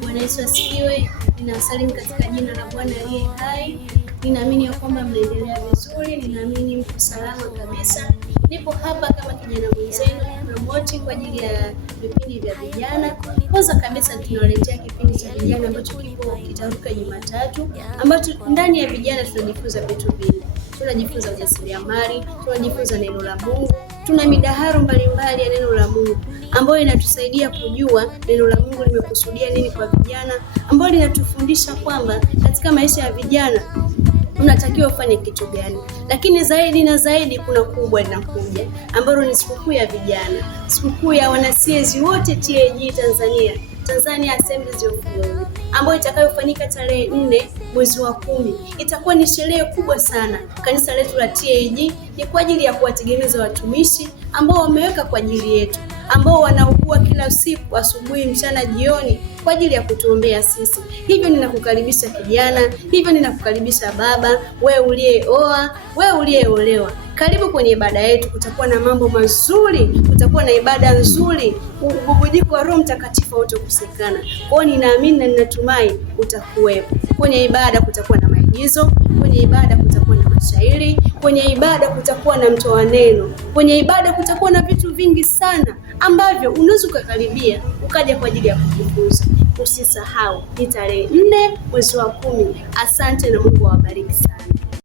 Bwana Yesu asifiwe. Ninawasalimu katika jina la Bwana aliye hai. Ninaamini ya kwamba mnaendelea vizuri, ninaamini mko salama kabisa. Nipo hapa kama kijana mwenzenu promoting kwa ajili ya vipindi vya vijana. Kwanza kabisa tunawaletea kipindi cha vijana ambacho kitaruka Jumatatu, ambacho ndani ya vijana tunajifunza vitu vingi. Tunajifunza ujasiriamali, tunajifunza neno la Mungu, tuna midaharo mbalimbali ya neno la Mungu ambayo inatusaidia kujua neno la Mungu limekusudia nini kwa vijana, ambayo linatufundisha kwamba katika maisha ya vijana unatakiwa ufanye kitu gani. Lakini zaidi na zaidi kuna kubwa linakuja ambalo ni sikukuu ya vijana, sikukuu ya wanasiezi wote TAG Tanzania Assemblies of God, ambayo itakayofanyika tarehe 4 mwezi wa 10. Itakuwa ni sherehe kubwa sana. Kanisa letu la TAG ni kwa ajili ya kuwategemeza watumishi ambao wameweka kwa ajili yetu, ambao wanaugua kila siku, asubuhi, mchana, jioni, kwa ajili ya kutuombea sisi. Hivyo ninakukaribisha kijana, hivyo ninakukaribisha baba, wewe uliyeoa, wewe uliyeolewa. Karibu kwenye ibada yetu, kutakuwa na mambo mazuri, kutakuwa na ibada nzuri, ububujiko wa Roho Mtakatifu hautokosekana. Kwa hiyo ninaamini na ninatumai utakuwepo. Kwenye ibada kutakuwa na maigizo, kwenye ibada kutakuwa na mashairi, kwenye ibada kutakuwa na mtoa neno, kwenye ibada kutakuwa na vitu vingi sana ambavyo unaweza kukaribia ukaja kwa ajili ya kujifunza. Usisahau, ni tarehe 4 mwezi wa 10. Asante na Mungu awabariki sana.